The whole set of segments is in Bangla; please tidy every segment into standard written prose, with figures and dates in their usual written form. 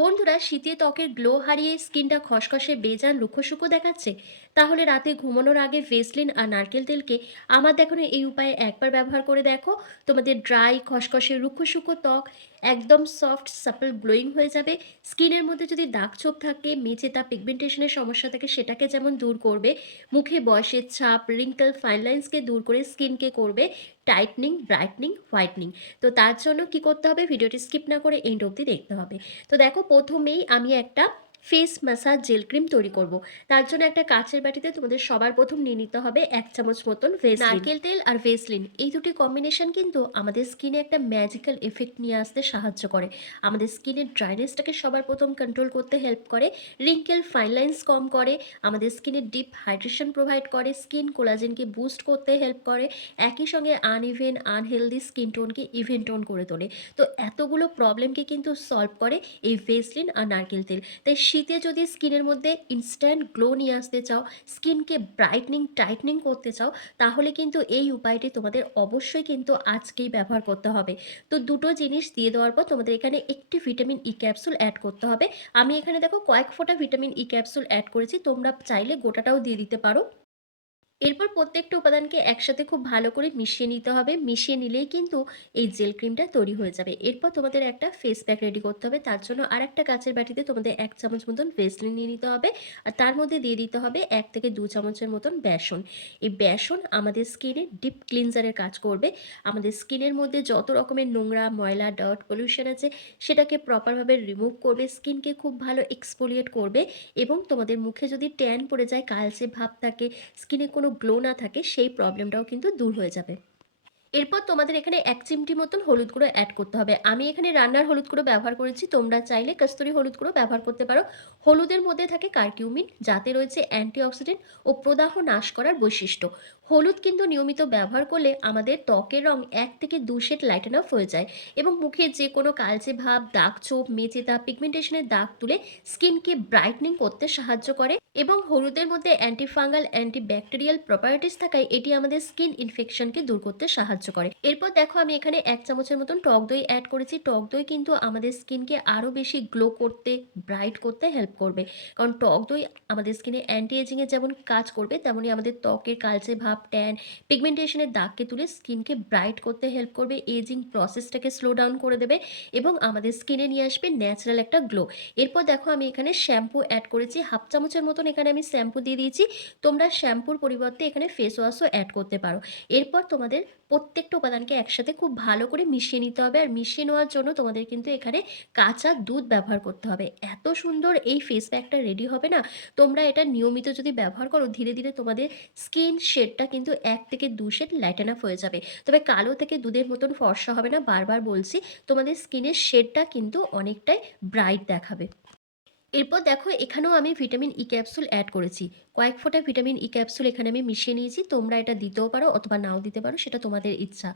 বন্ধুরা, শীতে ত্বকের গ্লো হারিয়ে স্কিনটা খসখসে বেজান রুক্ষশুকো দেখাচ্ছে? তাহলে রাতে ঘুমানোর আগে ভেসলিন আর নারকেল তেলকে আমার দেখানো এই উপায়ে একবার ব্যবহার করে দেখো। তোমাদের ড্রাই খসখসে রুক্ষশুকো ত্বক একদম সফট সাপল গ্লোয়িং হয়ে যাবে। স্কিনের মধ্যে যদি দাগ ছোপ থাকে, মেচে তা পিগমেন্টেশনের সমস্যা থাকে, সেটাকে যেমন দূর করবে, মুখে বয়সের ছাপ, রিঙ্কেল, ফাইন লাইন্সকে দূর করে স্কিনকে করবে টাইটনিং, ব্রাইটনিং, হোয়াইটনিং। তো তার জন্য কি করতে হবে, ভিডিওটি স্কিপ না করে এন্ড অবধি দেখতে হবে। তো দেখো, প্রথমেই আমি একটা ফেস ম্যাসাজ জেল ক্রিম তৈরি করব। তার জন্য একটা কাঁচের বাটিতে তোমাদের সবার প্রথম নিয়ে নিতে হবে 1 চামচ মতন ভেসলিন। নারকেল তেল আর ভেসলিন এই দুটি কম্বিনেশন কিন্তু আমাদের স্কিনে একটা ম্যাজিক্যাল এফেক্ট নিয়ে আসতে সাহায্য করে। আমাদের স্কিনের ড্রাইনেসটাকে সবার প্রথম কন্ট্রোল করতে হেল্প করে, রিঙ্কেল ফাইন লাইন্স কম করে, আমাদের স্কিনে ডিপ হাইড্রেশন প্রোভাইড করে, স্কিন কোলাজেনকে বুস্ট করতে হেল্প করে, একই সঙ্গে আনইভেন আনহেলদি স্কিন টোনকে ইভেন টোন করে তোলে। তো এতগুলো প্রবলেমকে কিন্তু সলভ করে এই ভেসলিন আর নারকেল তেল। তাই শীতে যদি স্কিনের মধ্যে ইনস্ট্যান্ট গ্লো নিয়ে আসতে চাও, স্কিনকে ব্রাইটনিং টাইটনিং করতে চাও, তাহলে কিন্তু এই উপায়টি তোমাদের অবশ্যই কিন্তু আজকেই ব্যবহার করতে হবে। তো দুটো জিনিস দিয়ে দেওয়ার পর তোমাদের এখানে একটি ভিটামিন ই ক্যাপসুল অ্যাড করতে হবে। আমি এখানে দেখো কয়েক ফোঁটা ভিটামিন ই ক্যাপসুল অ্যাড করেছি, তোমরা চাইলে গোটাটাও দিয়ে দিতে পারো। এরপর প্রত্যেকটা উপাদানকে একসাথে খুব ভালো করে মিশিয়ে নিতে হবে। মিশিয়ে নিলেই কিন্তু এই জেল ক্রিমটা তৈরি হয়ে যাবে। এরপর তোমাদের একটা ফেস প্যাক রেডি করতে হবে। তার জন্য আরেকটা কাঁচের বাটিতে তোমাদের 1 চামচ মতন ভেসলিন নিয়ে নিতে হবে। আর তার মধ্যে দিয়ে দিতে হবে 1 থেকে 2 চামচের মতন বেসন। এই বেসন আমাদের স্কিনে ডিপ ক্লিনজারের কাজ করবে। আমাদের স্কিনের মধ্যে যত রকমের নোংরা, ময়লা, ডার্ট, পলিউশন আছে, সেটাকে প্রপারভাবে রিমুভ করবে। স্কিনকে খুব ভালো এক্সফোলিয়েট করবে এবং তোমাদের মুখে যদি ট্যান পড়ে যায়, কালচে ভাব থাকে, স্কিনে কোনো গ্লো না থাকে, সেই প্রবলেমটাও কিন্তু দূর হয়ে যাবে। এরপর তোমাদের এখানে 1 চিমটি মতন হলুদ গুঁড়ো অ্যাড করতে হবে। আমি এখানে রান্নার হলুদ গুঁড়ো ব্যবহার করেছি, তোমরা চাইলে কস্তুরি হলুদ গুঁড়ো ব্যবহার করতে পারো। হলুদের মধ্যে থাকে কারকিউমিন, যাতে রয়েছে অ্যান্টিঅক্সিডেন্ট ও প্রদাহ নাশ করার বৈশিষ্ট্য। হলুদ কিন্তু নিয়মিত ব্যবহার করলে আমাদের ত্বকের রং 1 থেকে 2 শেড লাইটেন আপ হয়ে যায় এবং মুখে যে কোনো কালচে ভাব, দাগ ছোপ, মেচেদা, পিগমেন্টেশনের দাগ তুলে স্কিনকে ব্রাইটনিং করতে সাহায্য করে এবং হলুদের মধ্যে অ্যান্টিফাঙ্গাল, অ্যান্টিব্যাকটেরিয়াল প্রপার্টিস থাকায় এটি আমাদের স্কিন ইনফেকশনকে দূর করতে সাহায্য করে। এরপর দেখো, আমি এখানে 1 চামচের মতন টক দই অ্যাড করেছি। টক দই কিন্তু আমাদের স্কিনকে আরও বেশি গ্লো করতে, ব্রাইট করতে হেল্প করবে। কারণ টক দই আমাদের স্কিনে অ্যান্টি এজিং এর যেমন কাজ করবে, তেমনি আমাদের ত্বকের কালচে ভাব, ট্যান, পিগমেন্টেশনের দাগকে তুলে স্কিনকে ব্রাইট করতে হেল্প করবে, এজিং প্রসেসটাকে স্লো ডাউন করে দেবে এবং আমাদের স্কিনে নিয়ে আসবে ন্যাচারাল একটা গ্লো। এরপর দেখো, আমি এখানে শ্যাম্পু অ্যাড করেছি 1/2 চামচের মতন, এখানে আমি শ্যাম্পু দিয়ে দিয়েছি। তোমরা শ্যাম্পুর পরিবর্তে এখানে ফেস ওয়াশও অ্যাড করতে পারো। এরপর তোমাদের প্রত্যেকটা উপাদানকে একসাথে খুব ভালো করে মিশিয়ে নিতে হবে। আর মিশিয়ে নেওয়ার জন্য তোমাদের কিন্তু এখানে কাঁচা দুধ ব্যবহার করতে হবে। এত সুন্দর এই ফেস প্যাকটা রেডি হবে না, তোমরা এটা নিয়মিত যদি ব্যবহার করো, ধীরে ধীরে তোমাদের স্কিন শেডটা কিন্তু 1 থেকে 2 শেড লাইটেন আপ হয়ে যাবে। তবে কালো থেকে দুধের মতন ফর্সা হবে না, বারবার বলছি। তোমাদের স্কিনের শেডটা কিন্তু অনেকটাই ব্রাইট দেখাবে। এরপর দেখো, এখানেও আমি ভিটামিন ই ক্যাপসুল অ্যাড করেছি। কয়েক ফোঁটা ভিটামিন ই ক্যাপসুল এখানে আমি মিশিয়ে নিয়েছি। তোমরা এটা দিতেও পারো অথবা নাও দিতে পারো, সেটা তোমাদের ইচ্ছা।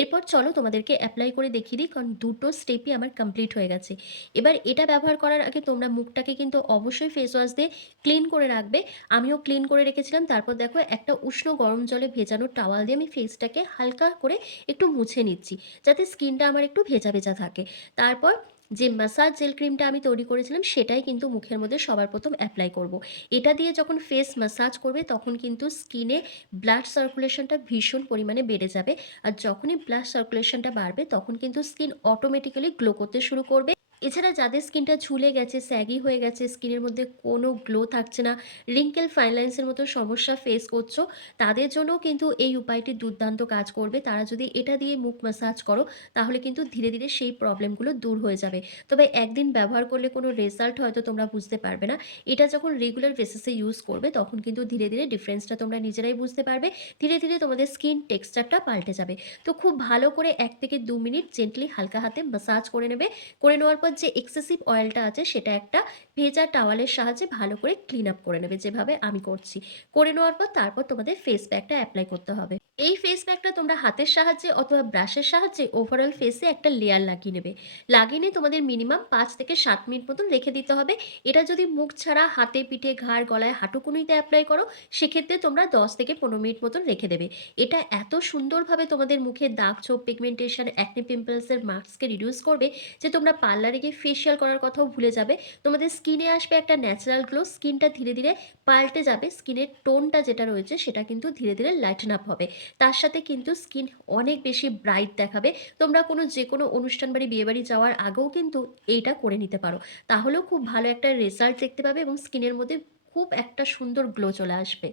এরপর চলো তোমাদেরকে অ্যাপ্লাই করে দেখিয়ে দিই, কারণ দুটো স্টেপই আমার কমপ্লিট হয়ে গেছে। এবার এটা ব্যবহার করার আগে তোমরা মুখটাকে কিন্তু অবশ্যই ফেস ওয়াশ দিয়ে ক্লিন করে রাখবে। আমিও ক্লিন করে রেখেছিলাম। তারপর দেখো, একটা উষ্ণ গরম জলে ভেজানো টাওয়াল দিয়ে আমি ফেসটাকে হালকা করে একটু মুছে নিচ্ছি, যাতে স্কিনটা আমার একটু ভেজা ভেজা থাকে। তারপর যে ম্যাসাজ জেল ক্রিমটা আমি তৈরি করেছিলাম, সেটাই কিন্তু মুখের মধ্যে সবার প্রথম অ্যাপ্লাই করব। এটা দিয়ে যখন ফেস ম্যাসাজ করবে, তখন কিন্তু স্কিনে ব্লাড সার্কুলেশনটা ভীষণ পরিমাণে বেড়ে যাবে। আর যখনই ব্লাড সার্কুলেশনটা বাড়বে, তখন কিন্তু স্কিন অটোমেটিক্যালি গ্লো করতে শুরু করবে। এছাড়া যাদের স্কিনটা ঝুলে গেছে, স্যাগি হয়ে গেছে, স্কিনের মধ্যে কোনো গ্লো থাকছে না, রিঙ্কেল ফাইন লাইন্সের মতো সমস্যা ফেস করছো, তাদের জন্যও কিন্তু এই উপায়টি দুর্দান্ত কাজ করবে। তারা যদি এটা দিয়ে মুখ ম্যাসাজ করো, তাহলে কিন্তু ধীরে ধীরে সেই প্রবলেমগুলো দূর হয়ে যাবে। তবে একদিন ব্যবহার করলে কোনো রেজাল্ট হয়তো তোমরা বুঝতে পারবে না। এটা যখন রেগুলার বেসিসে ইউজ করবে, তখন কিন্তু ধীরে ধীরে ডিফারেন্সটা তোমরা নিজেরাই বুঝতে পারবে। ধীরে ধীরে তোমাদের স্কিন টেক্সচারটা পাল্টে যাবে। তো খুব ভালো করে 1 থেকে 2 মিনিট জেন্টলি হালকা হাতে ম্যাসাজ করে নেবে। করে নেওয়ার পর যে এক্সেসিভ অয়েলটা আছে, সেটা একটা ভেজা টাওয়ালের সাহায্যে ভালো করে ক্লিন আপ করে নেবে, যেভাবে আমি করছি। করে নেওয়ার পর তারপর তোমাদের ফেস প্যাকটা অ্যাপ্লাই করতে হবে। এই ফেস প্যাকটা তোমরা হাতের সাহায্যে অথবা ব্রাশের সাহায্যে ওভারঅল ফেসে একটা লেয়ার লাগিয়ে নেবে। লাগিয়ে নিয়ে তোমাদের মিনিমাম ৫ থেকে ৭ মিনিট মতন রেখে দিতে হবে। এটা যদি মুখ ছাড়া হাতে, পিঠে, ঘাড়, গলায়, হাঁটুকুনিতে এপ্লাই করো, সেক্ষেত্রে তোমরা ১০ থেকে ১৫ মিনিট মতন রেখে দেবে। এটা এত সুন্দরভাবে তোমাদের মুখের দাগ, ছোপ, পিগমেন্টেশন, অ্যাকনে পিম্পলসের মার্কসকে রিডিউস করবে যে তোমরা পার্লারে গিয়ে ফেসিয়াল করার কথাও ভুলে যাবে। তোমাদের স্কিনে আসবে একটা ন্যাচারাল গ্লো, স্কিনটা ধীরে, ধীরে পাল্টে যাবে। স্কিনের টোনটা যেটা রয়েছে সেটা কিন্তু ধীরে, ধীরে লাইটেন আপ হবে। তার সাথে কিন্তু স্কিন অনেক বেশি ব্রাইট দেখাবে। তোমরা যেকোনো অনুষ্ঠান বাড়ি, বিয়েবাড়ি যাওয়ার আগেও কিন্তু এইটা করে নিতে পারো। তাহলেও খুব ভালো একটা রেজাল্ট দেখতে পাবে এবং স্কিনের মধ্যে খুব একটা সুন্দর গ্লো চলে আসবে।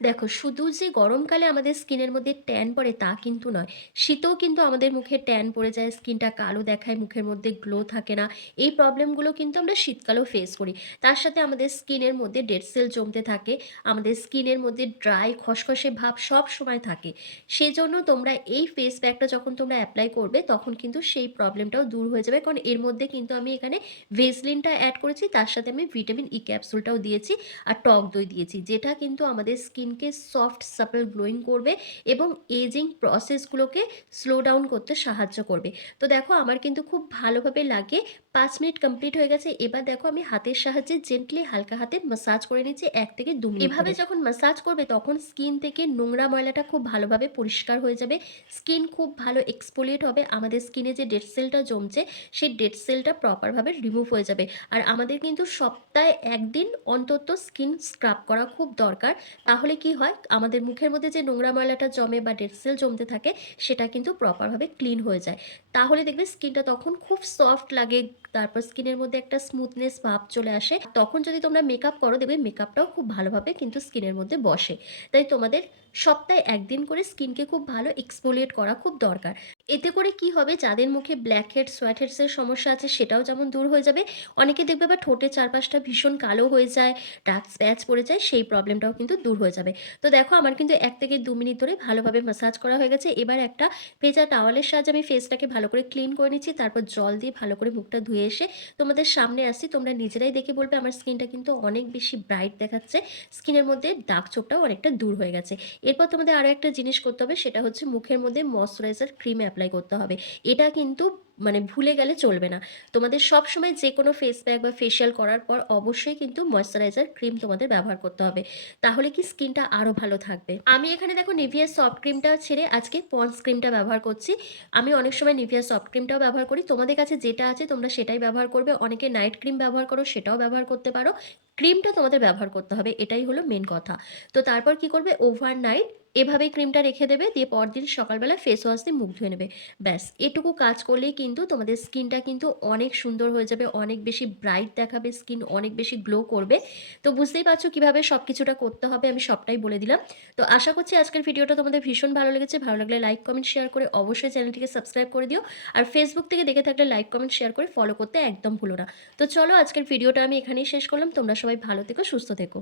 দেখো, শুধু যে গরমকালে আমাদের স্কিনের মধ্যে ট্যান পড়ে তা কিন্তু নয়। শীতেও কিন্তু আমাদের মুখে ট্যান পড়ে যায়, স্কিনটা কালো দেখায়, মুখের মধ্যে গ্লো থাকে না। এই প্রবলেমগুলো কিন্তু আমরা শীতকালেও ফেস করি। তার সাথে আমাদের স্কিনের মধ্যে ডেড সেল জমতে থাকে। আমাদের স্কিনের মধ্যে ড্রাই খসখসে ভাব সবসময় থাকে। সেজন্য তোমরা এই ফেস প্যাকটা যখন তোমরা এপ্লাই করবে তখন কিন্তু সেই প্রবলেমটাও দূর হয়ে যাবে। কারণ এর মধ্যে কিন্তু আমি এখানে ভেসলিনটা এড করেছি, তার সাথে আমি ভিটামিন ই ক্যাপসুলটাও দিয়েছি আর টক দই দিয়েছি। যেটা কিন্তু আমাদের স্কিনকে সফট, সাপল, গ্লোয়িং করবে এবং এজিং প্রসেসগুলোকে স্লো ডাউন করতে সাহায্য করবে। তো দেখো, আমার কিন্তু খুব ভালোভাবে লাগে। ৫ মিনিট কমপ্লিট হয়ে গেছে। এবার দেখো আমি হাতের সাহায্যে জেন্টলি হালকা হাতে মাসাজ করে নিচ্ছি ১ থেকে ২ মিনিট এভাবে ধরে। যখন মাসাজ করবে তখন স্কিন থেকে নোংরা ময়লাটা খুব ভালোভাবে পরিষ্কার হয়ে যাবে। স্কিন খুব ভালো এক্সফোলিয়েট হবে। আমাদের স্কিনে যে ডেড সেলটা জমছে, সেই ডেড সেলটা প্রপারভাবে রিমুভ হয়ে যাবে। আর আমাদের কিন্তু সপ্তাহে ১ দিন অন্তত স্কিন স্ক্রাব করা খুব দরকার। তাহলে কি হয়, আমাদের মুখের মধ্যে যে নোংরা ময়লাটা জমে বা ডেড সেল জমতে থাকে সেটা কিন্তু প্রপারভাবে ক্লিন হয়ে যায়। তাহলে দেখবে স্কিনটা তখন খুব সফট লাগে। তারপর স্কিনের মধ্যে একটা স্মুথনেস ভাব চলে আসে। তখন যদি তোমরা মেকআপ করো দেখবে মেকআপটাও খুব ভালোভাবে কিন্তু স্কিনের মধ্যে বসে। তাই তোমাদের সপ্তাহে ১ দিন করে স্কিনকে খুব ভালো এক্সফোলিয়েট করা খুব দরকার। এতে করে কি হবে, যাদের মুখে ব্ল্যাক হেডস, হোয়াইট হেডস এর সমস্যা আছে সেটাও যেমন দূর হয়ে যাবে। অনেকে দেখবে আবার ঠোঁটের চারপাশটা ভীষণ কালো হয়ে যায়, ডার্ক স্প্যাচ পড়ে যায়, সেই প্রবলেমটাও কিন্তু দূর হয়ে যাবে। তো দেখো, আমার কিন্তু ১ থেকে ২ মিনিট ধরে ভালোভাবে ম্যাসাজ করা হয়ে গেছে। এবার একটা ভেজা টাওয়ালের সাহায্যে আমি ফেসটাকে ভালো করে ক্লিন করে নিচ্ছি। তারপর জল দিয়ে ভালো করে মুখটা ধুয়ে এসে তোমাদের সামনে আসছি। তোমরা নিজেরাই দেখে বলবে আমার স্কিনটা কিন্তু অনেক বেশি ব্রাইট দেখাচ্ছে। স্কিনের মধ্যে দাগ ছোপটাও অনেকটা দূর হয়ে গেছে। এরপর তোমাদের আরো একটা জিনিস করতে হবে, সেটা হচ্ছে মুখের মধ্যে ময়েশ্চারাইজার ক্রিম এপ্লাই করতে হবে। এটা কিন্তু ভুলে গেলে চলবে না। তোমাদের সবসময় যেকোনো ফেস প্যাক বা ফেসিয়াল করার পর অবশ্যই কিন্তু ময়েশ্চারাইজার ক্রিম তোমাদের ব্যবহার করতে হবে। তাহলে কি স্কিনটা আরো ভালো থাকবে। আমি এখানে দেখো নিভিয়া সফট ক্রিমটা ছেড়ে আজকে পন্ডস ক্রিমটা ব্যবহার করছি। আমি অনেক সময় নিভিয়া সফট ক্রিমটাও ব্যবহার করি। তোমাদের কাছে যেটা আছে তোমরা সেটাই ব্যবহার করবে। অনেকে নাইট ক্রিম ব্যবহার করো, সেটাও ব্যবহার করতে পারো। ক্রিমটা তোমাদের ব্যবহার করতে হবে, এটাই হলো মেন কথা। তো তারপর কি করবে, ওভারনাইট এভাবেই ক্রিমটা রেখে দেবে, দিয়ে পরদিন সকালবেলা ফেস ওয়াশ দিয়ে মুখ ধুয়ে নেবে। ব্যাস এটুকু কাজ করলেই কিন্তু তোমাদের স্কিনটা কিন্তু অনেক সুন্দর হয়ে যাবে, অনেক বেশি ব্রাইট দেখাবে, স্কিন অনেক বেশি গ্লো করবে। তো বুঝতেই পারছো কিভাবে সব কিছুটা করতে হবে, আমি সবটাই বলে দিলাম। তো আশা করছি আজকের ভিডিওটা তোমাদের ভীষণ ভালো লেগেছে। ভালো লাগলে লাইক, কমেন্ট, শেয়ার করে অবশ্যই চ্যানেলটিকে সাবস্ক্রাইব করে দিও। আর ফেসবুক থেকে দেখে থাকলে লাইক, কমেন্ট, শেয়ার করে ফলো করতে একদম ভুলো না। তো চলো, আজকের ভিডিওটা আমি এখানেই শেষ করলাম। তোমরা সবাই ভালো থেকো, সুস্থ থেকো।